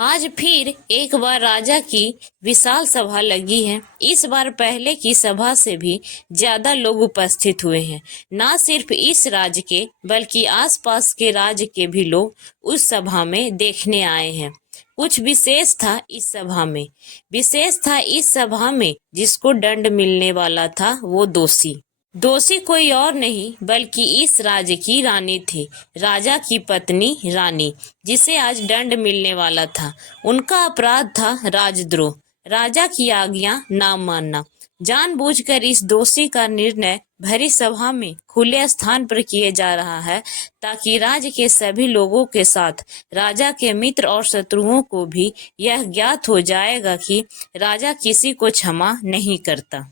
आज फिर एक बार राजा की विशाल सभा लगी है। इस बार पहले की सभा से भी ज्यादा लोग उपस्थित हुए हैं। ना सिर्फ इस राज्य के बल्कि आसपास के राज्य के भी लोग उस सभा में देखने आए हैं। कुछ विशेष था इस सभा में जिसको दंड मिलने वाला था वो दोषी। दोषी कोई और नहीं बल्कि इस राज्य की रानी थी, राजा की पत्नी रानी, जिसे आज दंड मिलने वाला था। उनका अपराध था राजद्रोह, राजा की आज्ञा ना मानना। जानबूझकर इस दोषी का निर्णय भरी सभा में खुले स्थान पर किए जा रहा है, ताकि राज्य के सभी लोगों के साथ राजा के मित्र और शत्रुओं को भी यह ज्ञात हो जाएगा कि राजा किसी को क्षमा नहीं करता।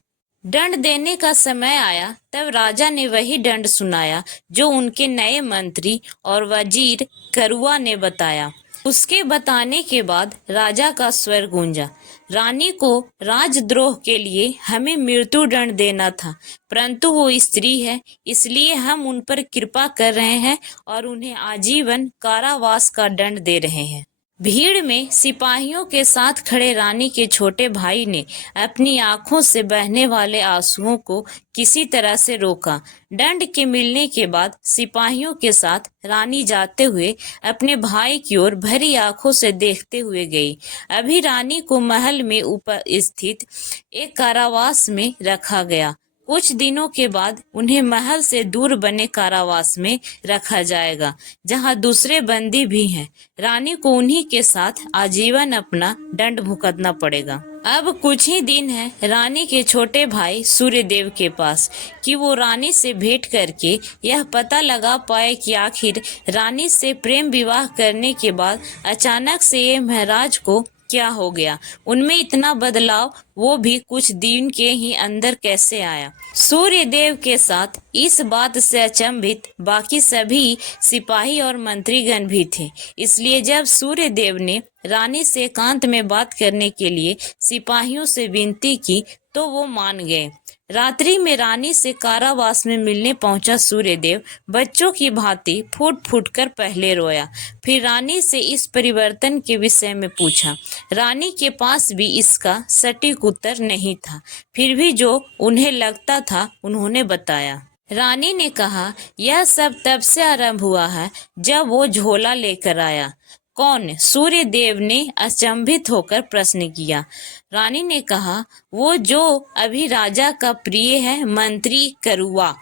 दंड देने का समय आया तब राजा ने वही दंड सुनाया जो उनके नए मंत्री और वजीर करुआ ने बताया। उसके बताने के बाद राजा का स्वर गूंजा, रानी को राजद्रोह के लिए हमें मृत्यु दंड देना था, परंतु वो स्त्री है, इसलिए हम उन पर कृपा कर रहे हैं और उन्हें आजीवन कारावास का दंड दे रहे हैं। भीड़ में सिपाहियों के साथ खड़े रानी के छोटे भाई ने अपनी आंखों से बहने वाले आंसुओं को किसी तरह से रोका। दंड के मिलने के बाद सिपाहियों के साथ रानी जाते हुए अपने भाई की ओर भरी आंखों से देखते हुए गई। अभी रानी को महल में ऊपर स्थित एक कारावास में रखा गया। कुछ दिनों के बाद उन्हें महल से दूर बने कारावास में रखा जाएगा, जहां दूसरे बंदी भी हैं। रानी को उन्हीं के साथ आजीवन अपना दंड भुगतना पड़ेगा। अब कुछ ही दिन है रानी के छोटे भाई सूर्यदेव के पास कि वो रानी से भेंट करके यह पता लगा पाए कि आखिर रानी से प्रेम विवाह करने के बाद अचानक से ये महाराज को क्या हो गया। उनमें इतना बदलाव वो भी कुछ दिन के ही अंदर कैसे आया। सूर्यदेव के साथ इस बात से अचंभित बाकी सभी सिपाही और मंत्रीगण भी थे। इसलिए जब सूर्यदेव ने रानी से एकांत में बात करने के लिए सिपाहियों से विनती की तो वो मान गए। रात्रि में रानी से कारावास में मिलने पहुंचा सूर्यदेव बच्चों की भांति फूट फूट कर पहले रोया। फिर रानी से इस परिवर्तन के विषय में पूछा। रानी के पास भी इसका सटीक उत्तर नहीं था, फिर भी जो उन्हें लगता था उन्होंने बताया। रानी ने कहा, यह सब तब से आरंभ हुआ है जब वो झोला लेकर आया। कौन? सूर्यदेव ने अचंभित होकर प्रश्न किया। रानी ने कहा, वो जो अभी राजा का प्रिय है, मंत्री करुआ।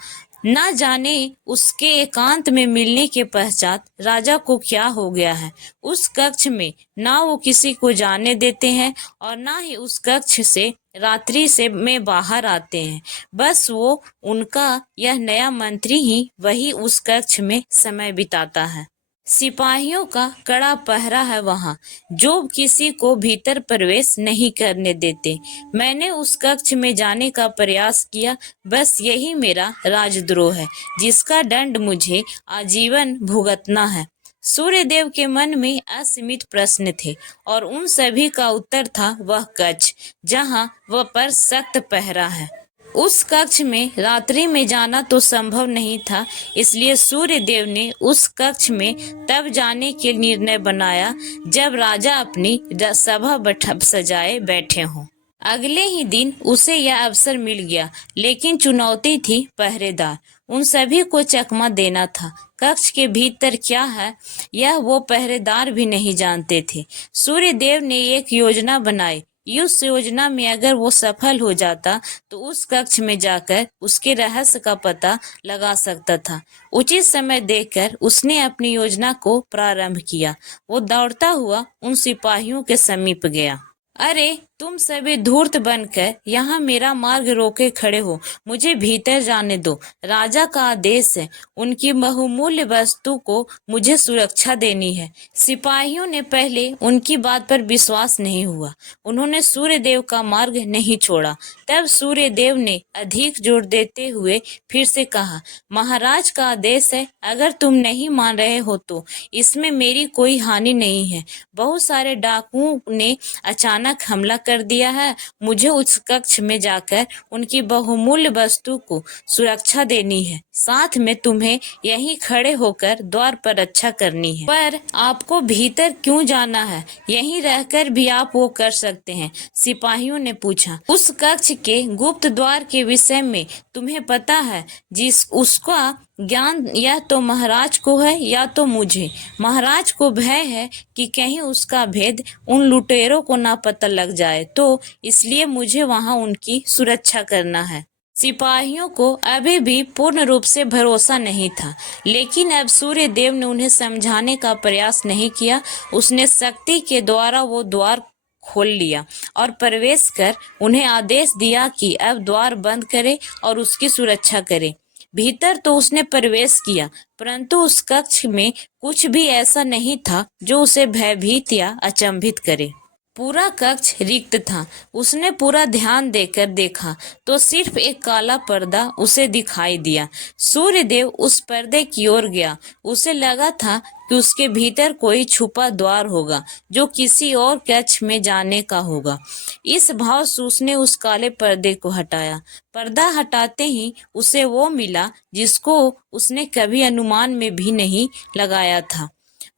ना जाने उसके एकांत में मिलने के पश्चात राजा को क्या हो गया है। उस कक्ष में ना वो किसी को जाने देते हैं और ना ही उस कक्ष से रात्रि से में बाहर आते हैं। बस वो उनका यह नया मंत्री ही वही उस कक्ष में समय बिताता है। सिपाहियों का कड़ा पहरा है वहाँ, जो किसी को भीतर प्रवेश नहीं करने देते। मैंने उस कक्ष में जाने का प्रयास किया, बस यही मेरा राजद्रोह है, जिसका दंड मुझे आजीवन भुगतना है। सूर्यदेव के मन में असीमित प्रश्न थे और उन सभी का उत्तर था वह कक्ष जहाँ वह पर सख्त पहरा है। उस कक्ष में रात्रि में जाना तो संभव नहीं था, इसलिए सूर्यदेव ने उस कक्ष में तब जाने के निर्णय बनाया जब राजा अपनी सभा सजाए बैठे हों। अगले ही दिन उसे यह अवसर मिल गया, लेकिन चुनौती थी पहरेदार। उन सभी को चकमा देना था। कक्ष के भीतर क्या है यह वो पहरेदार भी नहीं जानते थे। सूर्यदेव ने एक योजना बनाई। उस योजना में अगर वो सफल हो जाता तो उस कक्ष में जाकर उसके रहस्य का पता लगा सकता था। उचित समय देखकर उसने अपनी योजना को प्रारंभ किया। वो दौड़ता हुआ उन सिपाहियों के समीप गया। अरे, तुम सभी धूर्त बनकर यहाँ मेरा मार्ग रोके खड़े हो, मुझे भीतर जाने दो। राजा का आदेश है, उनकी बहुमूल्य वस्तु को मुझे सुरक्षा देनी है। सिपाहियों ने पहले उनकी बात पर विश्वास नहीं हुआ। उन्होंने सूर्यदेव का मार्ग नहीं छोड़ा। तब सूर्यदेव ने अधिक जोर देते हुए फिर से कहा, महाराज का आदेश है, अगर तुम नहीं मान रहे हो तो इसमें मेरी कोई हानि नहीं है। बहुत सारे डाकुओं ने अचानक हमला कर दिया है। मुझे उस कक्ष में जाकर उनकी बहुमूल्य वस्तु को सुरक्षा देनी है, साथ में तुम्हें यहीं खड़े होकर द्वार पर रक्षा करनी है। पर आपको भीतर क्यों जाना है? यहीं रहकर भी आप वो कर सकते हैं, सिपाहियों ने पूछा। उस कक्ष के गुप्त द्वार के विषय में तुम्हें पता है? जिस उसका ज्ञान या तो महाराज को है या तो मुझे। महाराज को भय है कि कहीं उसका भेद उन लुटेरों को ना पता लग जाए, तो इसलिए मुझे वहां उनकी सुरक्षा करना है। सिपाहियों को अभी भी पूर्ण रूप से भरोसा नहीं था, लेकिन अब सूर्यदेव ने उन्हें समझाने का प्रयास नहीं किया। उसने शक्ति के द्वारा वो द्वार खोल लिया और प्रवेश कर उन्हें आदेश दिया कि अब द्वार बंद करे और उसकी सुरक्षा करे। भीतर तो उसने प्रवेश किया, परंतु उस कक्ष में कुछ भी ऐसा नहीं था जो उसे भयभीत या अचंभित करे। पूरा कक्ष रिक्त था। उसने पूरा ध्यान देकर देखा तो सिर्फ एक काला पर्दा उसे दिखाई दिया। सूर्यदेव उस पर्दे की ओर गया। उसे लगा था कि उसके भीतर कोई छुपा द्वार होगा जो किसी और कक्ष में जाने का होगा। इस भाव से उसने उस काले पर्दे को हटाया। पर्दा हटाते ही उसे वो मिला जिसको उसने कभी अनुमान में भी नहीं लगाया था।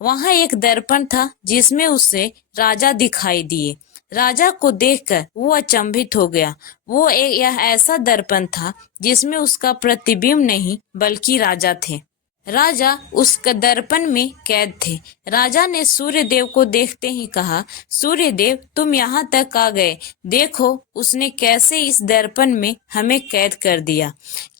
वहां एक दर्पण था जिसमें उसे राजा दिखाई दिए। राजा को देखकर वो अचंभित हो गया। यह ऐसा दर्पण था जिसमें उसका प्रतिबिंब नहीं बल्कि राजा थे। राजा उस दर्पण में कैद थे। राजा ने सूर्यदेव को देखते ही कहा, सूर्यदेव तुम यहाँ तक आ गए। देखो उसने कैसे इस दर्पण में हमें कैद कर दिया।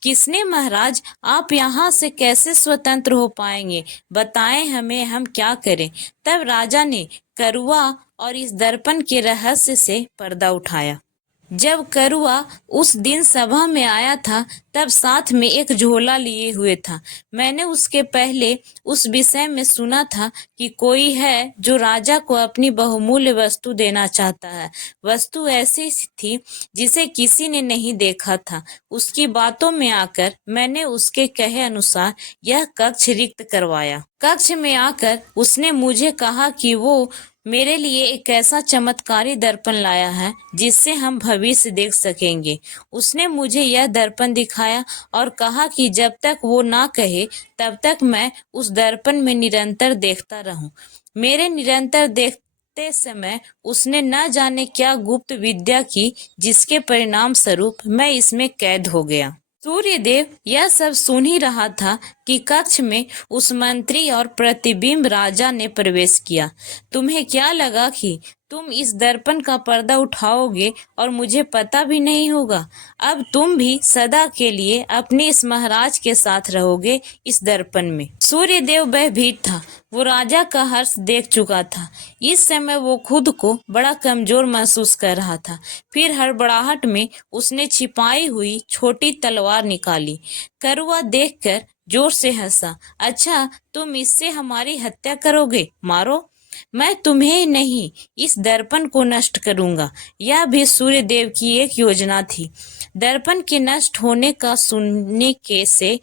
किसने महाराज? आप यहाँ से कैसे स्वतंत्र हो पाएंगे? बताएं हमें, हम क्या करें? तब राजा ने करुआ और इस दर्पण के रहस्य से पर्दा उठाया। जब करुआ उस दिन सभा में आया था तब साथ में एक झोला लिए हुए था। मैंने उसके पहले उस विषय में सुना था कि कोई है जो राजा को अपनी बहुमूल्य वस्तु देना चाहता है। वस्तु ऐसी थी जिसे किसी ने नहीं देखा था। उसकी बातों में आकर मैंने उसके कहे अनुसार यह कक्ष रिक्त करवाया। कक्ष में आकर उसने मुझे कहा कि वो मेरे लिए एक ऐसा चमत्कारी दर्पण लाया है जिससे हम भविष्य देख सकेंगे। उसने मुझे यह दर्पण दिखाया और कहा कि जब तक वो ना कहे तब तक मैं उस दर्पण में निरंतर देखता रहूं। मेरे निरंतर देखते समय उसने न जाने क्या गुप्त विद्या की, जिसके परिणाम स्वरूप मैं इसमें कैद हो गया। सूर्यदेव यह सब सुन ही रहा था कि कक्ष में उस मंत्री और प्रतिबिंब राजा ने प्रवेश किया। तुम्हें क्या लगा कि तुम इस दर्पण का पर्दा उठाओगे और मुझे पता भी नहीं होगा? अब तुम भी सदा के लिए अपने इस महाराज के साथ रहोगे इस दर्पण में। सूर्यदेव भयभीत था। वो राजा का हर्ष देख चुका था। इस समय वो खुद को बड़ा कमजोर महसूस कर रहा था। फिर हड़बड़ाहट में उसने छिपाई हुई छोटी तलवार निकाली। करुआ देखकर जोर से हंसा। अच्छा, तुम इससे हमारी हत्या करोगे? मारो। मैं तुम्हें नहीं, इस दर्पण को नष्ट करूंगा। यह भी सूर्यदेव की एक योजना थी। दर्पण के नष्ट होने का सुनने के से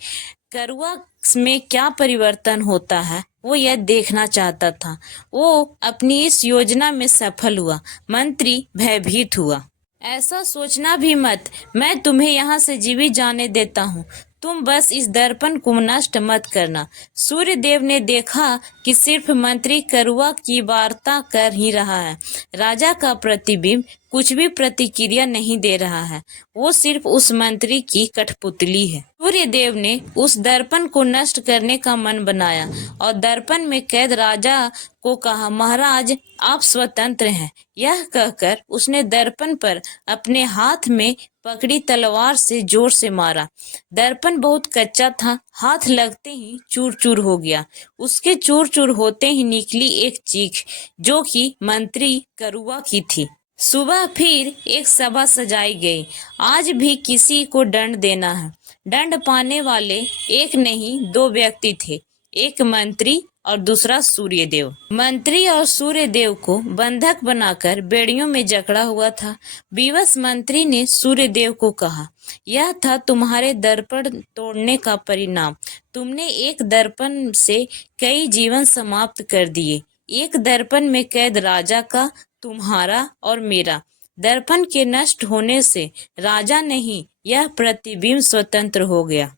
करुआ में क्या परिवर्तन होता है वो यह देखना चाहता था। वो अपनी इस योजना में सफल हुआ। मंत्री भयभीत हुआ। ऐसा सोचना भी मत, मैं तुम्हें यहाँ से जीवित जाने देता हूँ। तुम बस इस दर्पण को नष्ट मत करना। सूर्यदेव ने देखा कि सिर्फ मंत्री करुआ की वार्ता कर ही रहा है। राजा का प्रतिबिंब कुछ भी प्रतिक्रिया नहीं दे रहा है। वो सिर्फ उस मंत्री की कठपुतली है। सूर्यदेव ने उस दर्पण को नष्ट करने का मन बनाया और दर्पण में कैद राजा को कहा, महाराज आप स्वतंत्र हैं। यह कहकर उसने दर्पण पर अपने हाथ में पकड़ी तलवार से जोर से मारा। दर्पण बहुत कच्चा था, हाथ लगते ही चूर चूर हो गया। उसके चूर चूर होते ही निकली एक चीख जो कि मंत्री करुआ की थी। सुबह फिर एक सभा सजाई गई। आज भी किसी को दंड देना है। दंड पाने वाले एक नहीं दो व्यक्ति थे, एक मंत्री और दूसरा सूर्यदेव। मंत्री और सूर्यदेव को बंधक बनाकर बेड़ियों में जकड़ा हुआ था। विवश मंत्री ने सूर्यदेव को कहा, यह था तुम्हारे दर्पण तोड़ने का परिणाम। तुमने एक दर्पण से कई जीवन समाप्त कर दिए। एक दर्पण में कैद राजा का, तुम्हारा और मेरा। दर्पण के नष्ट होने से राजा नहीं, यह प्रतिबिंब स्वतंत्र हो गया।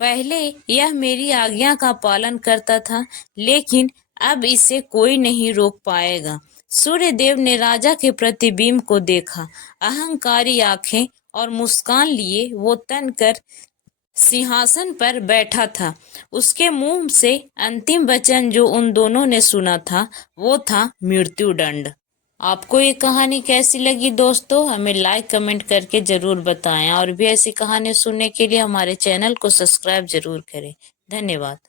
पहले यह मेरी आज्ञा का पालन करता था, लेकिन अब इसे कोई नहीं रोक पाएगा। सूर्यदेव ने राजा के प्रतिबिंब को देखा। अहंकारी आंखें और मुस्कान लिए वो तन कर सिंहासन पर बैठा था। उसके मुंह से अंतिम वचन जो उन दोनों ने सुना था वो था मृत्युदंड। आपको ये कहानी कैसी लगी दोस्तों? हमें लाइक कमेंट करके जरूर बताएं और भी ऐसी कहानी सुनने के लिए हमारे चैनल को सब्सक्राइब जरूर करें। धन्यवाद।